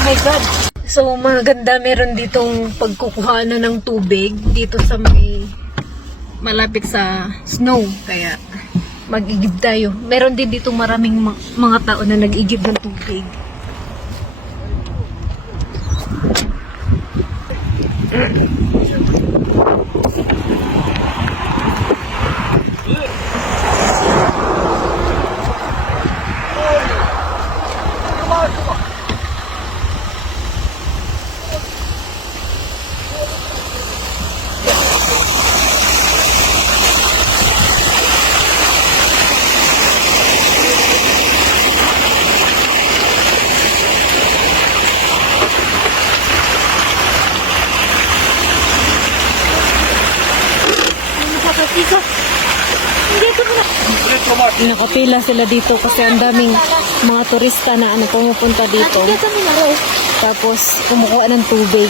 Oh my God. So, maganda, meron ditong pagkukuhanan ng tubig dito sa may malapit sa snow. Kaya, mag-igib tayo. Meron din dito maraming mga tao na nag-igib ng tubig. Nakapila sila dito kasi ang daming mga turista na pumupunta dito. Tapos kumukuha ng tubig.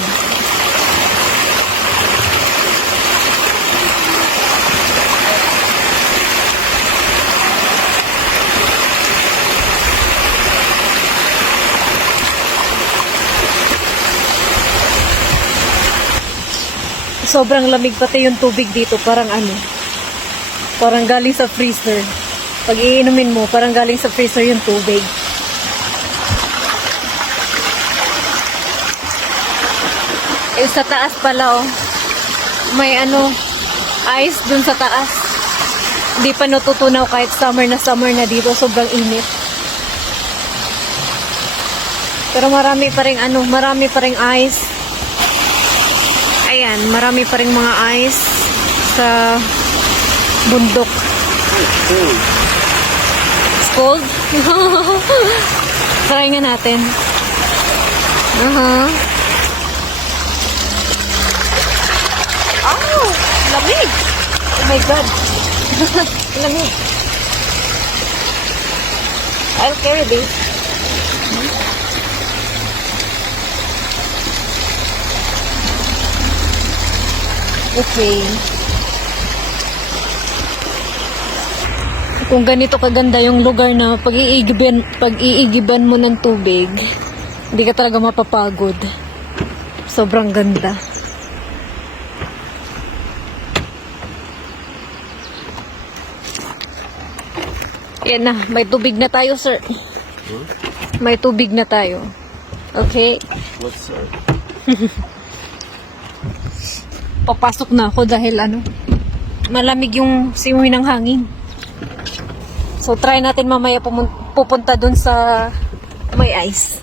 Sobrang lamig pati yung tubig dito, parang parang galing sa freezer. Pag iinumin mo, parang galing sa freezer yung tubig. Eh, sa taas pala, may ice dun sa taas. Hindi pa natutunaw kahit summer na dito, sobrang init. Pero marami pa ring ice. Ayan, marami pa ring mga ice sa bundok. It's cold? Try nga natin. Oh, lamig! Oh my God! Lamig! I'll carry this. Okay. Kung ganito kaganda yung lugar na pag-iigiban mo ng tubig, hindi ka talaga mapapagod. Sobrang ganda. Yan na, may tubig na tayo, sir. May tubig na tayo. Okay? What, sir? Papasok na ako dahil malamig yung simoy ng hangin. So, try natin mamaya pupunta dun sa may ice.